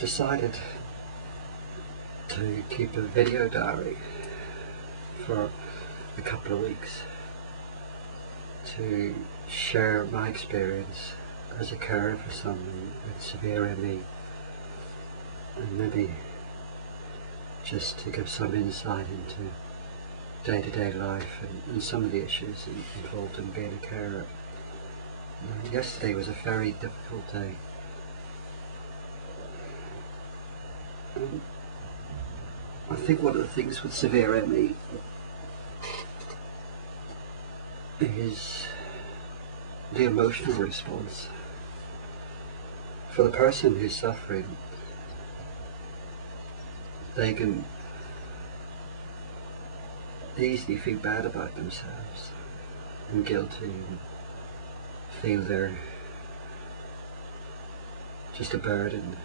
decided to keep a video diary for a couple of weeks to share my experience as a carer for someone with severe ME, and maybe just to give some insight into day-to-day life and some of the issues involved in being a carer. Yesterday was a very difficult day. I think one of the things with severe ME is the emotional response. For the person who's suffering, they can easily feel bad about themselves and guilty and feel they're just a burden,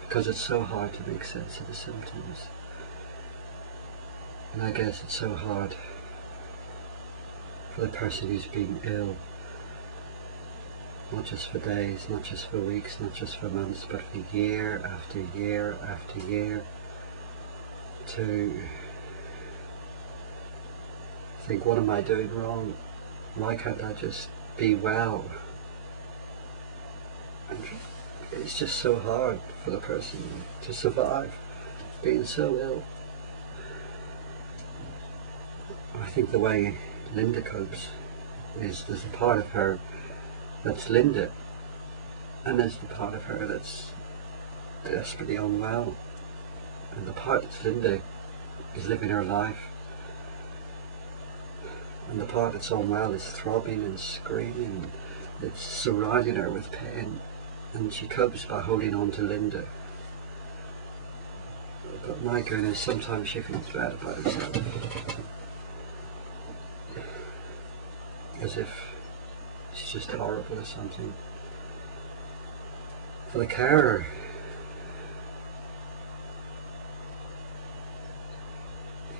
because it's so hard to make sense of the symptoms. And I guess it's so hard for the person who's been ill, not just for days, not just for weeks, not just for months, but for year after year after year, to think, what am I doing wrong? Why can't I just be well? And it's just so hard for the person to survive being so ill. I think the way Linda copes is there's a part of her that's Linda, and there's the part of her that's desperately unwell, and the part that's Linda is living her life, and the part that's unwell is throbbing and screaming. It's surrounding her with pain, and she copes by holding on to Linda. But my goodness, sometimes she feels bad about herself, as if she's just horrible or something. For the carer,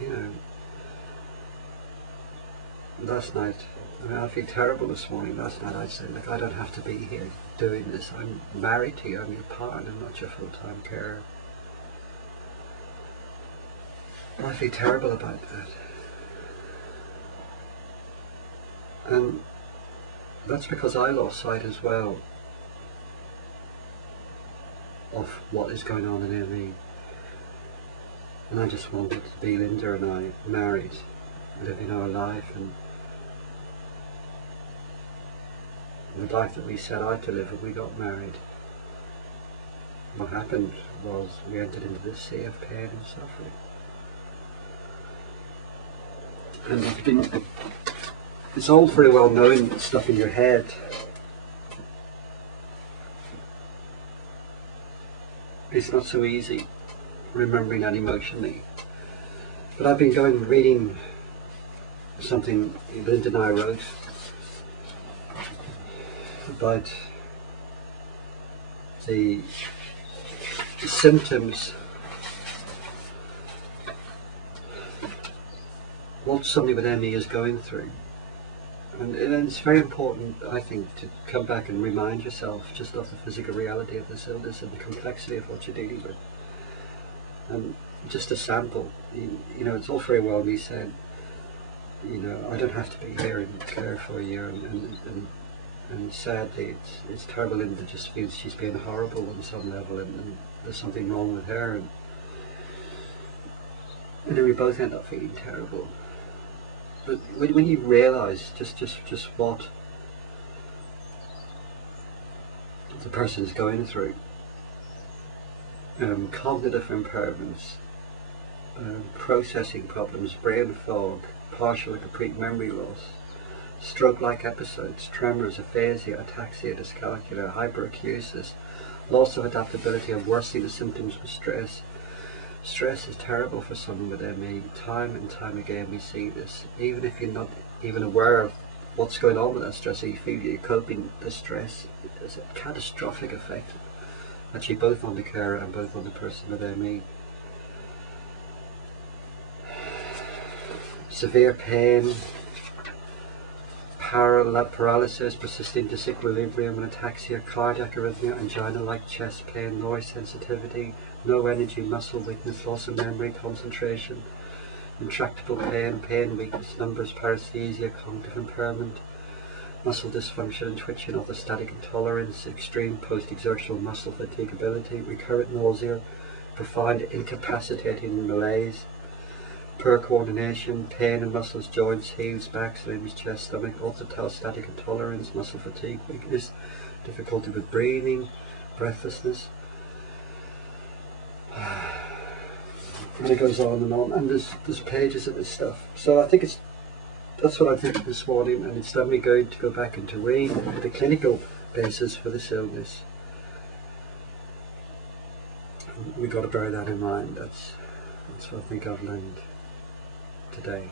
you know, last night, I feel terrible this morning. Last night I said, look, I don't have to be here doing this. I'm married to you, I'm your partner, I'm not your full-time carer. I feel terrible about that. And that's because I lost sight as well of what is going on in ME. And I just wanted to be Linda and I, married, living our life, and the life that we set out to live when we got married. What happened was we entered into this sea of pain and suffering. And it's all very well knowing stuff in your head. It's not so easy remembering that emotionally. But I've been going and reading something Linda and I wrote about the symptoms, what somebody with ME is going through. And it's very important, I think, to come back and remind yourself just of the physical reality of this illness and the complexity of what you're dealing with. And just a sample, you know, it's all very well me saying, you know, I don't have to be here and care for you, and sadly it's terrible. Linda just feels she's being horrible on some level, and there's something wrong with her, and then we both end up feeling terrible. But when you realise just what the person's going through, cognitive impairments, processing problems, brain fog, partial or complete memory loss, stroke-like episodes, tremors, aphasia, ataxia, dyscalculia, hyperacusis, loss of adaptability, and worsening the symptoms with stress. Stress is terrible for someone with ME. Time and time again we see this. Even if you're not even aware of what's going on with that stress, or you feel you're coping, the stress has a catastrophic effect, actually both on the carer and both on the person with ME. Severe pain, paralysis, persisting disequilibrium and ataxia, cardiac arrhythmia, angina-like chest pain, noise sensitivity, no energy, muscle weakness, loss of memory, concentration, intractable pain, pain weakness, numbers, paresthesia, cognitive impairment, muscle dysfunction and twitching, orthostatic intolerance, extreme post-exertional muscle fatigability, recurrent nausea, profound incapacitating malaise, poor coordination, pain in muscles, joints, heels, backs, limbs, chest, stomach, orthostatic intolerance, muscle fatigue, weakness, difficulty with breathing, breathlessness. And it goes on, and there's pages of this stuff. So I think that's what I think this morning, and it's definitely going to go back into read the clinical basis for this illness. And we've got to bear that in mind. That's what I think I've learned today.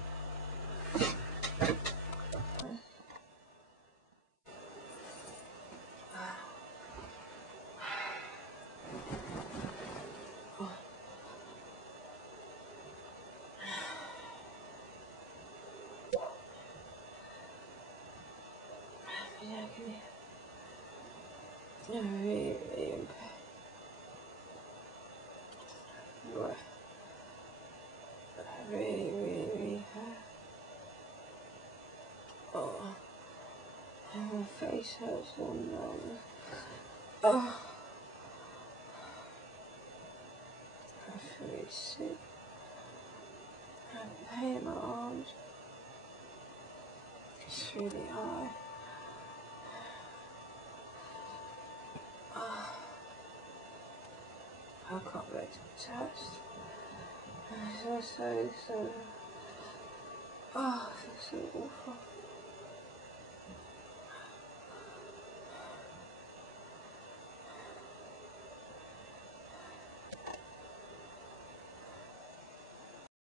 Really hurt. Oh, my face hurts so numb. Oh, I feel really sick. I have pain in my arms. It's really high. Oh, I can't wait to be touched. I feel so, oh, I feel so awful.